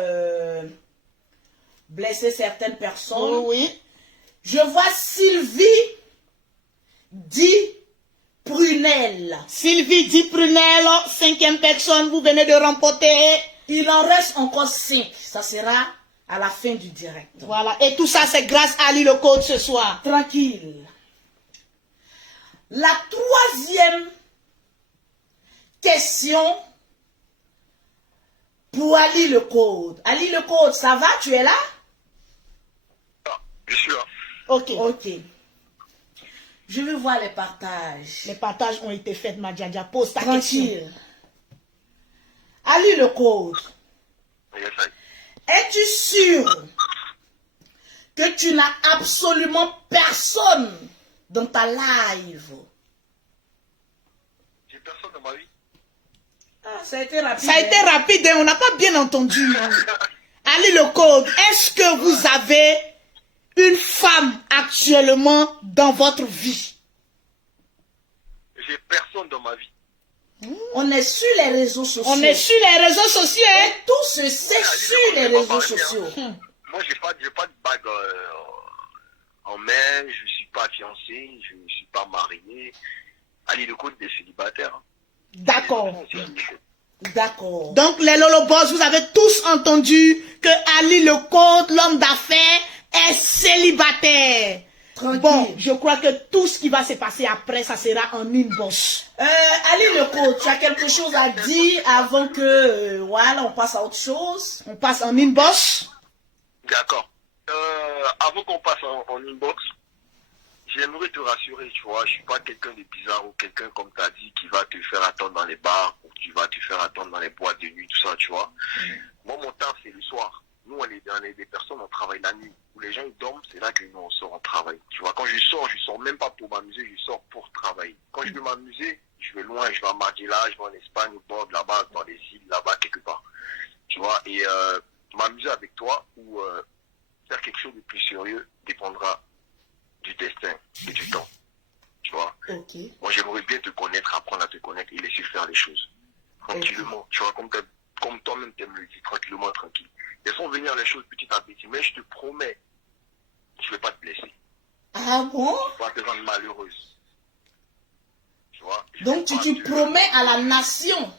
blesser certaines personnes. Oui. Je vois Sylvie Di Prunel. Sylvie Di Prunel, 5e personne, vous venez de remporter. Il en reste encore 5. Ça sera à la fin du direct. Voilà. Et tout ça, c'est grâce à Ali le coach ce soir. Tranquille. La 3e question pour Ali le code. Ali le code, ça va? Tu es là? Ah, je suis là. Ok. Ok. Je vais voir les partages. Les partages ont été faits, Madjaja. Pose ta question. Tranquille. Ali le code. Yes, I. Es-tu sûr que tu n'as absolument personne dans ta live? J'ai personne dans ma vie. Ah, ça a été rapide. Ça a été rapide, hein, on n'a pas bien entendu. Ali le code, est-ce que vous avez une femme actuellement dans votre vie? J'ai personne dans ma vie. On est sur les réseaux sociaux. On est sur les réseaux sociaux. Et tout se sait sur les réseaux sociaux. Moi, j'ai pas de bague en main, je suis pas fiancé, je ne suis pas marié. Ali Lecôte est célibataire. D'accord. D'accord. Donc, les Lolo Boss, vous avez tous entendu que Ali Lecôte, l'homme d'affaires, est célibataire. Tranquille. Bon, je crois que tout ce qui va se passer après, ça sera en inbox. Ali Lecôte, tu as quelque chose à dire avant que, voilà, on passe à autre chose? On passe en inbox. D'accord. Avant qu'on passe en inbox, j'aimerais te rassurer, tu vois, je suis pas quelqu'un de bizarre ou quelqu'un, comme tu as dit, qui va te faire attendre dans les bars ou qui va te faire attendre dans les boîtes de nuit, tout ça, tu vois. Moi, mon temps, c'est le soir. Nous, on est des personnes, on travaille la nuit. Où les gens ils dorment, c'est là que nous, on sort, on travaille. Tu vois, quand je sors même pas pour m'amuser, je sors pour travailler. Quand je veux m'amuser, je vais loin, je vais à Margiela, je vais en Espagne, au bord de là-bas, dans les îles, là-bas, quelque part. Tu vois, et m'amuser avec toi ou faire quelque chose de plus sérieux dépendra du destin et du temps. Tu vois. Ok. Moi, j'aimerais bien te connaître, apprendre à te connaître et laisser faire les choses. Tranquillement. Okay. Tu vois, comme toi-même t'aimes le dire, tranquillement, tranquille. Laissons venir les choses petit à petit, mais je te promets, je ne vais pas te blesser. Ah bon? Je ne vais pas te rendre malheureuse. Tu vois. Donc tu promets à la nation.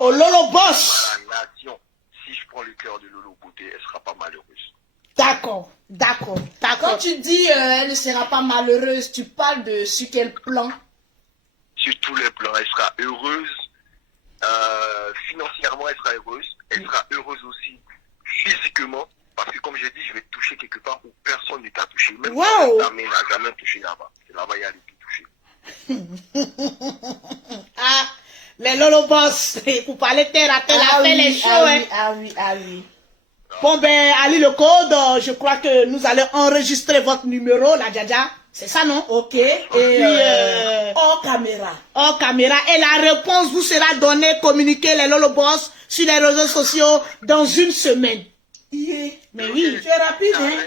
Au Lolo Boss. À la nation. Si je prends le cœur de Lolo Beauté, elle ne sera pas malheureuse. D'accord, d'accord, d'accord. Quand tu dis elle ne sera pas malheureuse, tu parles de sur quel plan? Sur tous les plans, elle sera heureuse. Financièrement, elle sera heureuse. Elle sera heureuse aussi physiquement. Parce que comme j'ai dit, je vais te toucher quelque part où personne ne t'a touché. Même ta mère n'a jamais touché là-bas. C'est là-bas il y a les tout toucher. Ah, les Lolo Boss, pour parler terre à terre, a fait les shows. Ah oui. Bon ben, Ali Lecôte, je crois que nous allons enregistrer votre numéro, la Djadja. C'est ça, non? Ok. Et puis, hors caméra. Hors caméra. Et la réponse vous sera donnée, communiquée, les Lolo Boss, sur les réseaux sociaux, dans une semaine. Yeah. Mais oui. Tu es rapide, hein?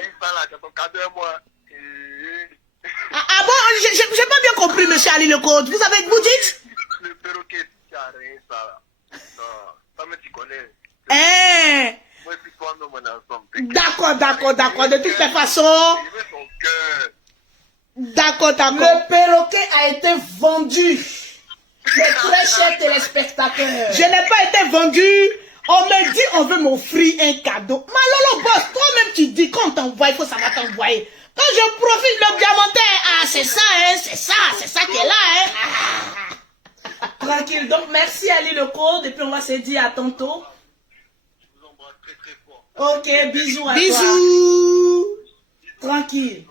Ah bon, j'ai pas bien compris, monsieur Ali Lecôte. Vous dites? Le perroquet, si tu as rien, ça. Non, ça me tu connais. Hein? Moi, puis toi, nous, on est ensemble. D'accord. De toutes les façons. D'accord. Le perroquet a été vendu. C'est très cher, téléspectateurs. Je n'ai pas été vendu. On me dit on veut m'offrir un cadeau. Mais Lolo Boss, toi-même tu dis quand on t'envoie, il faut savoir t'envoyer. Quand je profite le diamantaire, ah c'est ça, hein, c'est ça qui est là, hein. Tranquille, donc merci Ali Lecôte et puis on va se dire à tantôt. Je vous embrasse très très fort. Ok, bisous à toi. Bisous. Tranquille.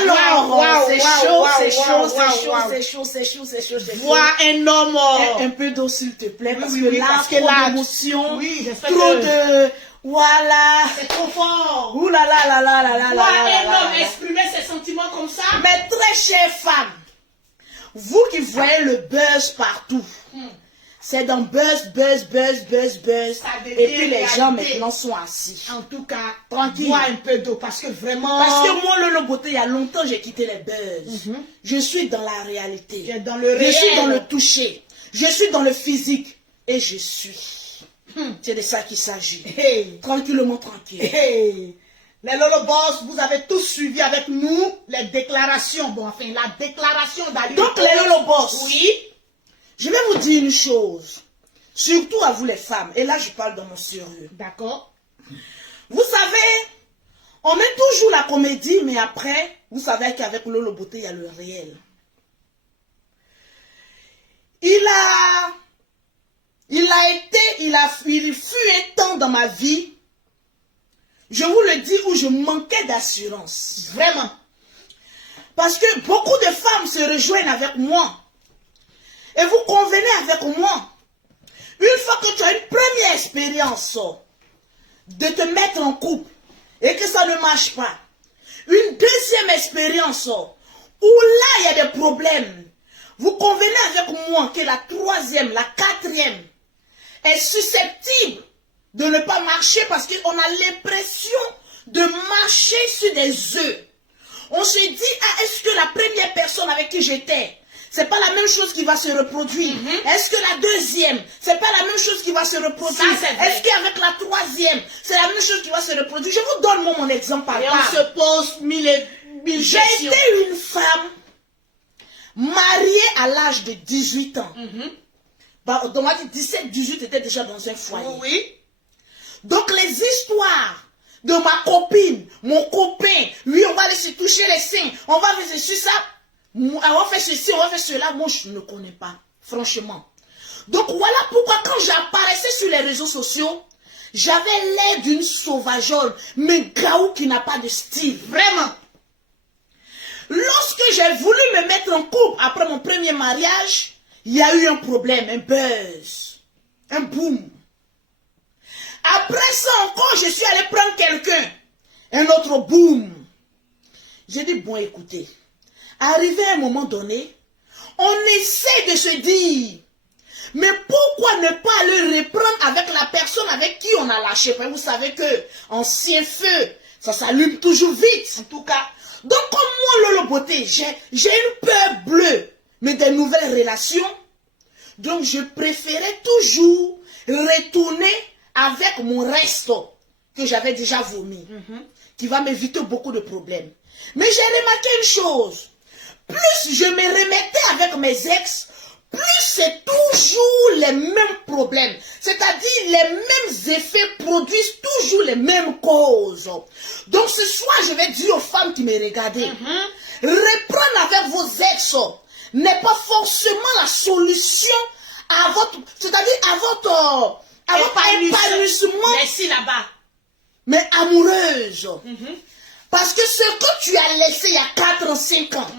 Alors, c'est chaud. Vois un homme. Un peu d'eau s'il te plaît, parce Oui, que là, parce que trop là, d'émotion, oui, trop de... Voilà. C'est trop fort. Ouh là là là là là là Voir là là un là homme là. exprimer ses sentiments comme ça. Mes très chères femmes, vous qui voyez le buzz partout, c'est dans buzz. Ça devient Et puis les gens réalité. maintenant sont assis. En tout cas, Tranquille. bois un peu d'eau parce que vraiment. Parce que moi, Lolo Beauté, il y a longtemps, j'ai quitté les buzz. Je suis dans la réalité. Tu es dans le Je réel. suis dans le toucher. Je suis dans le physique. Et je suis. C'est de ça qu'il s'agit. Hey. Tranquillement, tranquille. Hey. Les Lolo Boss, vous avez tous suivi avec nous les déclarations. Bon, enfin, la déclaration d'Ali. Donc, les Lolo Boss. Oui. Je vais vous dire une chose. Surtout à vous les femmes. Et là, je parle dans mon sérieux. D'accord. Vous savez, on met toujours la comédie, mais après, vous savez qu'avec Lolo Beauté, il y a le réel. Il fut un temps dans ma vie, je vous le dis, où je manquais d'assurance. Vraiment. Parce que beaucoup de femmes se rejoignent avec moi. Et vous convenez avec moi. Une fois que tu as une première expérience de te mettre en couple et que ça ne marche pas, une deuxième expérience où là il y a des problèmes, vous convenez avec moi que la troisième, la quatrième est susceptible de ne pas marcher parce qu'on a l'impression de marcher sur des œufs. On se dit, ah, est-ce que la première personne avec qui j'étais, c'est pas la même chose qui va se reproduire. Est-ce que la deuxième, c'est pas la même chose qui va se reproduire? Est-ce qu'avec la troisième, c'est la même chose qui va se reproduire? Je vous donne moi mon exemple par Et là. on se pose mille J'ai questions. été une femme mariée à l'âge de 18 ans. Bah, donc, on a dit 17, 18 était déjà dans un foyer. Oui. Donc les histoires de ma copine, mon copain, oui, on va aller se toucher les seins, on va faire ceci, ça, on va faire ceci, on va faire cela, moi je ne connais pas, franchement. Donc voilà pourquoi quand j'apparaissais sur les réseaux sociaux, j'avais l'air d'une sauvageole, mais gaou qui n'a pas de style. Vraiment. Lorsque j'ai voulu me mettre en couple après mon premier mariage, il y a eu un problème, un buzz, un boom. Après ça encore, je suis allé prendre quelqu'un. Un autre boom. J'ai dit, bon, écoutez, arrivé à un moment donné, on essaie de se dire, mais pourquoi ne pas aller reprendre avec la personne avec qui on a lâché? Vous savez que ancien feu, ça s'allume toujours vite. En tout cas, donc comme moi, Lolo Beauté, j'ai une peur bleue, mais des nouvelles relations. Donc je préférais toujours retourner avec mon reste que j'avais déjà vomi, qui va m'éviter beaucoup de problèmes. Mais j'ai remarqué une chose, plus je me remettais avec mes ex, plus c'est toujours les mêmes problèmes. C'est-à-dire les mêmes effets produisent toujours les mêmes causes. Donc ce soir, je vais dire aux femmes qui me regardaient, reprendre avec vos ex n'est pas forcément la solution à votre, c'est-à-dire à votre épanouissement, merci là-bas. mais amoureuse. Parce que ce que tu as laissé il y a 4 ans, 5 ans,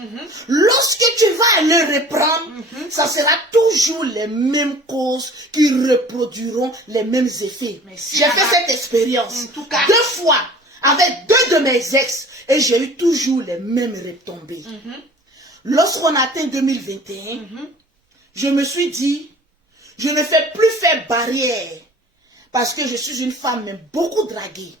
lorsque tu vas le reprendre, ça sera toujours les mêmes causes qui reproduiront les mêmes effets. J'ai fait cette expérience En tout cas. 2 fois avec 2 de mes ex et j'ai eu toujours les mêmes retombées. Lorsqu'on atteint 2021, je me suis dit, je ne fais plus faire barrière parce que je suis une femme même beaucoup draguée.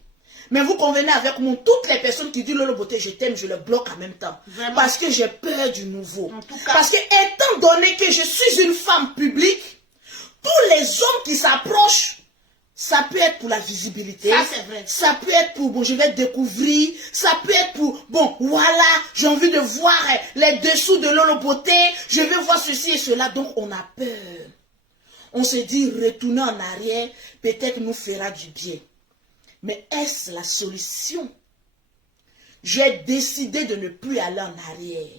Mais vous convenez avec moi, toutes les personnes qui disent Lolo Beauté, je t'aime, je le bloque en même temps. Vraiment. Parce que j'ai peur du nouveau. En tout cas. Parce que étant donné que je suis une femme publique, tous les hommes qui s'approchent, ça peut être pour la visibilité. Ça, c'est vrai. Ça peut être pour, bon, je vais découvrir. Ça peut être pour, bon, voilà, j'ai envie de voir les dessous de Lolo Beauté. Je vais voir ceci et cela. Donc, on a peur. On se dit, retourner en arrière, peut-être nous fera du bien. Mais est-ce la solution? J'ai décidé de ne plus aller en arrière,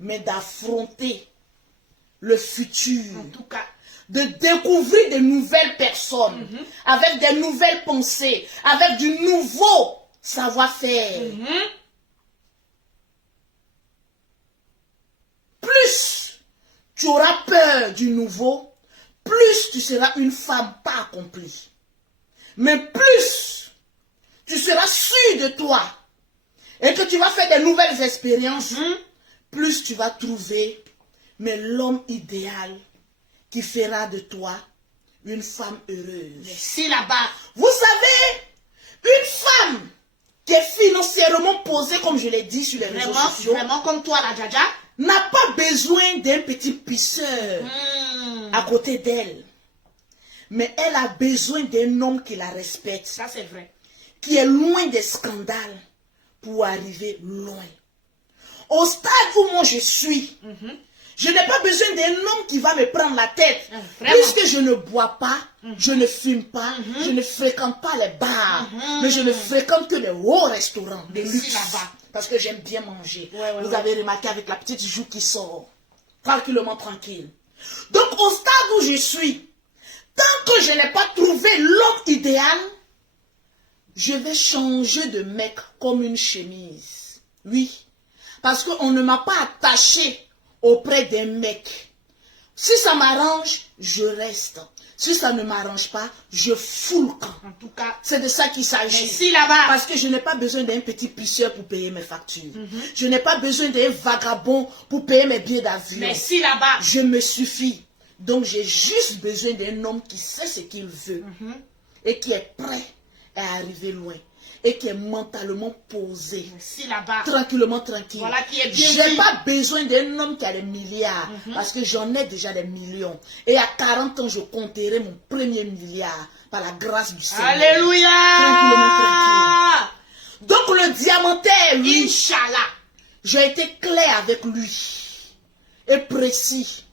mais d'affronter le futur. En tout cas, De découvrir de nouvelles personnes, avec des nouvelles pensées, avec du nouveau savoir-faire. Plus tu auras peur du nouveau, plus tu seras une femme pas accomplie. Mais plus tu seras sûr de toi et que tu vas faire des nouvelles expériences, plus tu vas trouver mais l'homme idéal qui fera de toi une femme heureuse. merci là-bas. Vous savez, une femme qui est financièrement posée, comme je l'ai dit sur les réseaux Vraiment, sociaux, vraiment comme toi, la Djaja. n'a pas besoin d'un petit pisseur à côté d'elle. Mais elle a besoin d'un homme qui la respecte, Ça, c'est vrai. qui est loin des scandales pour arriver loin. Au stade où moi je suis, je n'ai pas besoin d'un homme qui va me prendre la tête. Vraiment. Puisque je ne bois pas, je ne fume pas, je ne fréquente pas les bars, mais je ne fréquente que les hauts restaurants de Merci luxe. là-bas. Parce que j'aime bien manger. Ouais, Vous ouais. avez remarqué avec la petite joue qui sort. Tranquillement, tranquille. Donc au stade où je suis, tant que je n'ai pas trouvé l'homme idéal, je vais changer de mec comme une chemise. Oui. Parce qu'on ne m'a pas attaché auprès d'un mec. Si ça m'arrange, je reste. Si ça ne m'arrange pas, je fous le camp. En tout cas, C'est de ça qu'il s'agit. merci là-bas. Parce que je n'ai pas besoin d'un petit pisseur pour payer mes factures. Je n'ai pas besoin d'un vagabond pour payer mes billets d'avion. Merci là-bas. Je me suffis. Donc j'ai juste besoin d'un homme qui sait ce qu'il veut et qui est prêt à arriver loin. et qui est mentalement posé. Si là-bas. Tranquillement, tranquille. Voilà qui est bien J'ai dit. pas besoin d'un homme qui a des milliards, parce que j'en ai déjà des millions. Et à 40 ans, je compterai mon premier milliard par la grâce du Seigneur. Alléluia. Tranquillement, tranquille. Donc le diamantaire, oui, Inch'Allah. j'ai été clair avec lui et précis.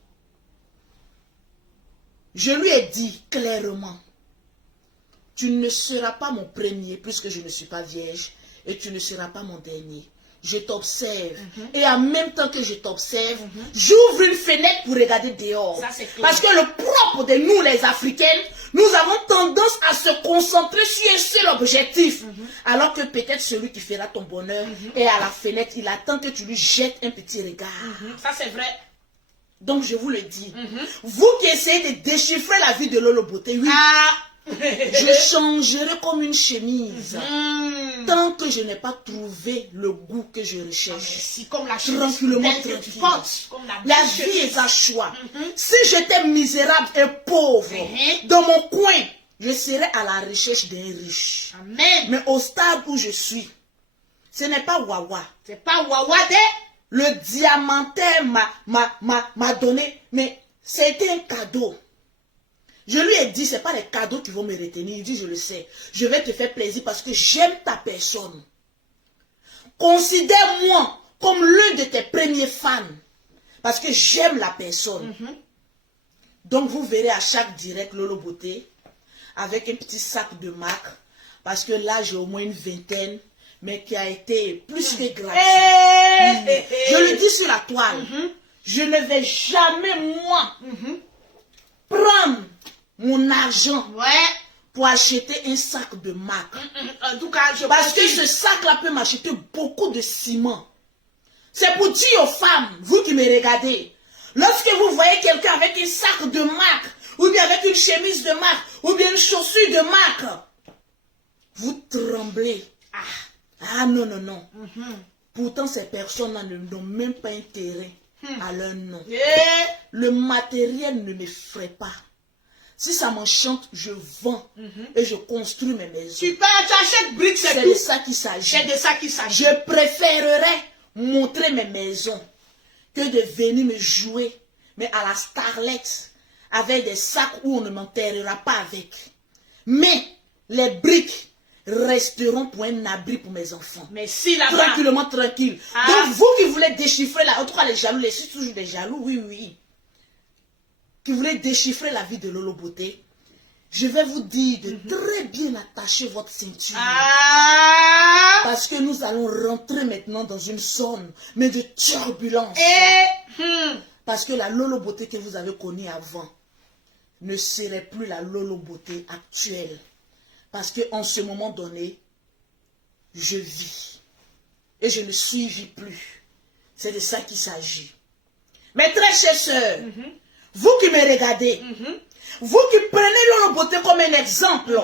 Je lui ai dit clairement, tu ne seras pas mon premier puisque je ne suis pas vierge et tu ne seras pas mon dernier. Je t'observe et en même temps que je t'observe, j'ouvre une fenêtre pour regarder dehors. Ça, c'est clair. Parce que le propre de nous les Africaines, nous avons tendance à se concentrer sur un seul objectif. Alors que peut-être celui qui fera ton bonheur est à la fenêtre, il attend que tu lui jettes un petit regard. Ça, c'est vrai. Donc je vous le dis, vous qui essayez de déchiffrer la vie de Lolo Beauté, oui, Ah. je changerai comme une chemise tant que je n'ai pas trouvé le goût que je recherche. Si comme la chemise Tranquillement, que tu tranquille. portes, comme la La belle vie chemise. est un choix. Si j'étais misérable et pauvre dans mon coin, je serais à la recherche d'un riche. Amen. Mais au stade où je suis, ce n'est pas Wawa. C'est pas Wawade. Le diamantaire m'a donné, mais c'était un cadeau. Je lui ai dit, ce n'est pas les cadeaux qui vont me retenir. Il dit, je le sais. Je vais te faire plaisir parce que j'aime ta personne. Considère-moi comme l'un de tes premiers fans. Parce que j'aime la personne. Donc vous verrez à chaque direct Lolo Beauté avec un petit sac de marque. Parce que là, j'ai au moins une vingtaine. Mais qui a été plus que gratuit. Je le dis sur la toile. Je ne vais jamais, moi, prendre mon argent pour acheter un sac de marque. En tout cas, je Parce que confirme. ce sac-là peut m'acheter beaucoup de ciment. C'est pour dire aux femmes, vous qui me regardez, lorsque vous voyez quelqu'un avec un sac de marque, ou bien avec une chemise de marque, ou bien une chaussure de marque, vous tremblez. Ah non, non, non. Pourtant, ces personnes-là n'ont même pas intérêt à leur nom. Le matériel ne m'effraie pas. Si ça m'enchante, je vends et je construis mes maisons. Super, tu achètes briques, c'est C'est tout. de ça qu'il s'agit. C'est de ça qu'il s'agit. Je préférerais montrer mes maisons que de venir me jouer, mais à la Starlet, avec des sacs où on ne m'enterrera pas avec. Mais les briques resteront pour un abri pour mes enfants. Mais si là-bas. Tranquillement, tranquille. Donc vous qui voulez déchiffrer, en tout cas les jaloux, les filles toujours des jaloux, oui, oui. Qui voulez déchiffrer la vie de Lolo Beauté, je vais vous dire de très bien attacher votre ceinture. Parce que nous allons rentrer maintenant dans une zone, mais de turbulence. Parce que la Lolo Beauté que vous avez connue avant ne serait plus la Lolo Beauté actuelle. Parce qu'en ce moment donné, je vis. Et je ne suivis plus. C'est de ça qu'il s'agit. Mes très chères sœurs, vous qui me regardez, vous qui prenez Lolo Beauté comme un exemple,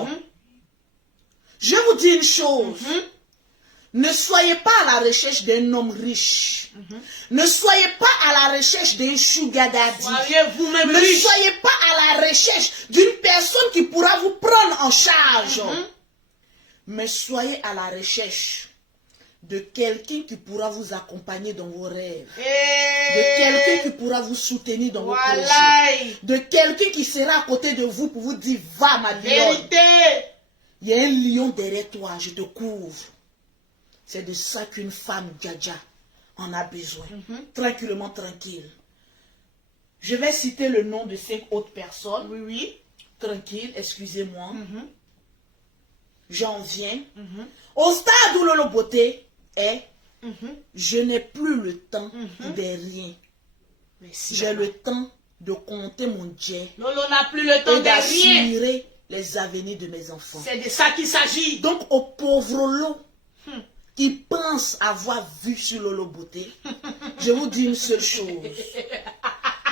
je vous dis une chose. Ne soyez pas à la recherche d'un homme riche. Ne soyez pas à la recherche d'un sugar daddy. Soyez vous-même Ne riche. soyez pas à la recherche d'une personne qui pourra vous prendre en charge. Mais soyez à la recherche de quelqu'un qui pourra vous accompagner dans vos rêves. De quelqu'un qui pourra vous soutenir dans vos projets. De quelqu'un qui sera à côté de vous pour vous dire, va ma lionne. Vérité. Il y a un lion derrière toi, je te couvre. C'est de ça qu'une femme Djadja en a besoin. Tranquillement, tranquille. Je vais citer le nom de 5 autres personnes. Oui, oui. Tranquille, excusez-moi. J'en viens. Au stade où Lolo Beauté est, je n'ai plus le temps de rien. Mais si J'ai le temps de compter mon jet Lolo n'a plus le temps et de rien. d'assurer les avenirs de mes enfants. C'est de ça qu'il s'agit. Donc, au pauvre Lolo qui pense avoir vu sur Lolo Beauté, je vous dis une seule chose.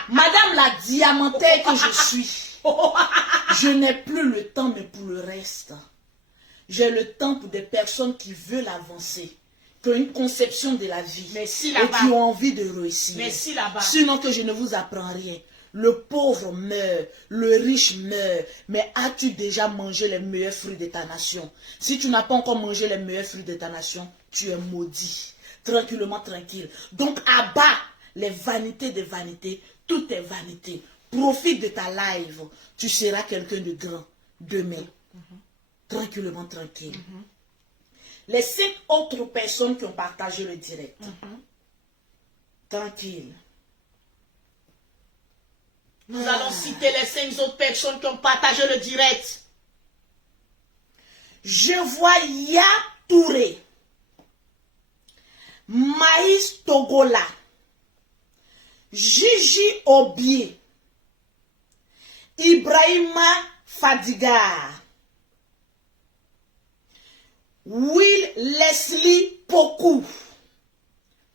Madame la diamantaire que je suis, je n'ai plus le temps, mais pour le reste. J'ai le temps pour des personnes qui veulent avancer, qui ont une conception de la vie Mais si et là-bas. qui ont envie de réussir. Mais si là-bas. Sinon que je ne vous apprends rien. Le pauvre meurt, le riche meurt. Mais as-tu déjà mangé les meilleurs fruits de ta nation? Si tu n'as pas encore mangé les meilleurs fruits de ta nation, tu es maudit. Tranquillement, tranquille. Donc, abat les vanités des vanités. Tout est vanité. Profite de ta live. Tu seras quelqu'un de grand demain. Tranquillement, tranquille. Les 5 autres personnes qui ont partagé le direct. Tranquille. Nous allons citer les 5 autres personnes qui ont partagé le direct. Je vois Ya Touré, Maïs Togola, Gigi Obié, Ibrahima Fadiga, Will Leslie Pokou.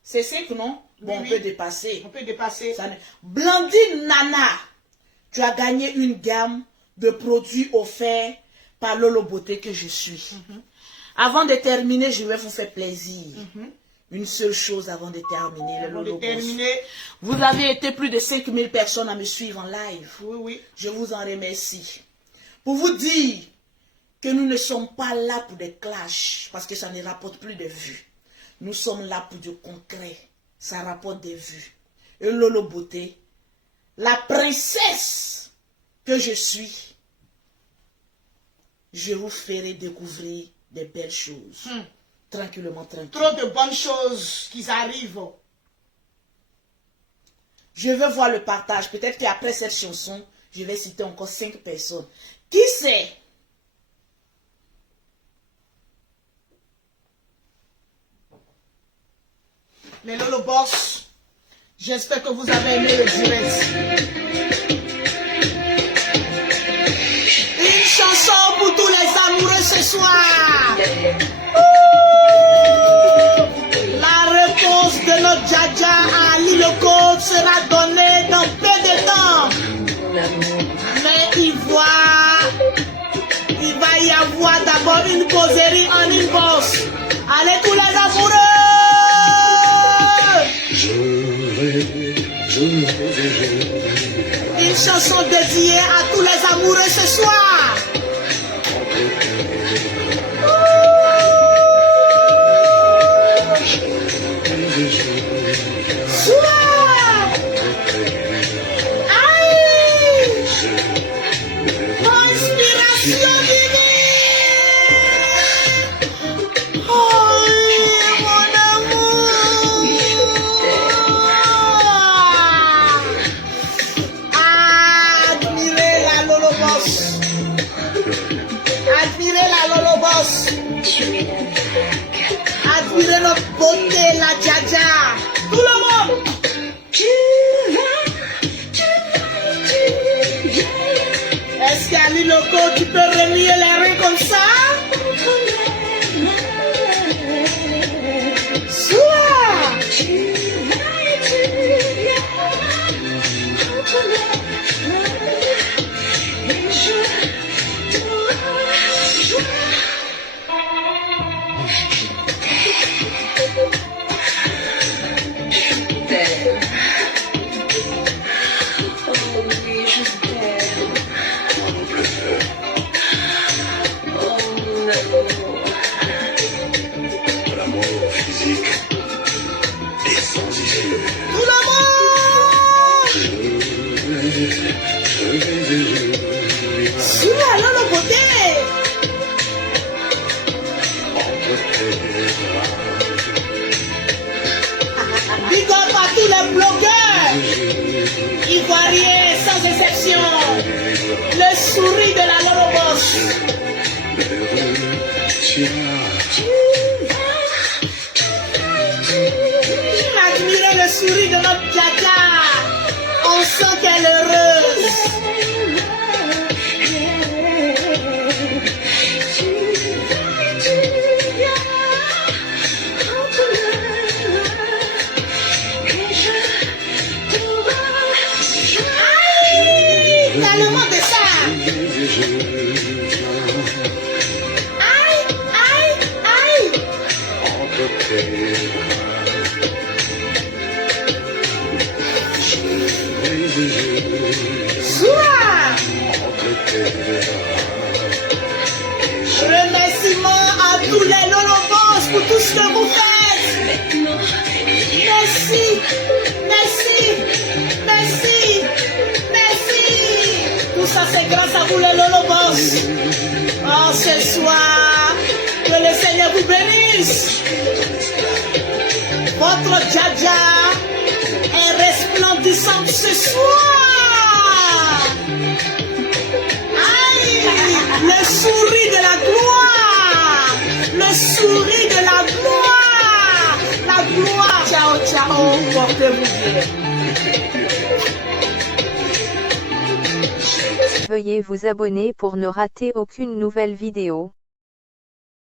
C'est 5, non? Bon, Oui, on oui. peut dépasser. On peut dépasser. Blandine Nana, tu as gagné une gamme de produits offerts par Lolo Beauté que je suis. Avant de terminer, je vais vous faire plaisir. Une seule chose avant de terminer. Avant de Lolo Boss. terminer. Vous avez été plus de 5000 personnes à me suivre en live. Oui, oui. Je vous en remercie. Pour vous dire que nous ne sommes pas là pour des clashs, parce que ça ne rapporte plus de vues. Nous sommes là pour du concret. Ça rapporte des vues. Et Lolo Beauté, la princesse que je suis, je vous ferai découvrir des belles choses. Tranquillement, tranquille. Trop de bonnes choses qui arrivent. Je veux voir le partage. Peut-être qu'après cette chanson, je vais citer encore 5 personnes. Qui c'est? Les Lolo Boss, j'espère que vous avez aimé le direct. Une chanson pour tous les amoureux ce soir. La réponse de notre Dja à Ali le Code sera donnée dans peu de temps. Mais il va y avoir d'abord une causerie en inbox. Allez tous les amoureux. Une chanson dédiée à tous les amoureux ce soir. Conspiration divine. Admirez notre beauté, la Dja Dja. Tout le monde. Est-ce qu'Ali Loco, tu peux remuer les reins comme ça? Big up à tous les blogueurs ivoiriens sans exception. Le sourire de la Lolo Boss. Admirez le sourire de notre Dja Dja. On sent qu'elle est heureuse. Tellement de ça. Aïe, aïe, aïe. Remerciements à tous les Lolobos pour tout ce que vous faites. Merci, merci, merci, merci. Tout ça c'est grâce à vous les Lolobos. Oh, ce soir, que le Seigneur vous bénisse. Votre Dja-Dja est resplendissante ce soir. Aïe, le sourire de la gloire. Le sourire de la gloire. La gloire. Ciao, ciao. Portez-vous bien. Veuillez vous abonner pour ne rater aucune nouvelle vidéo.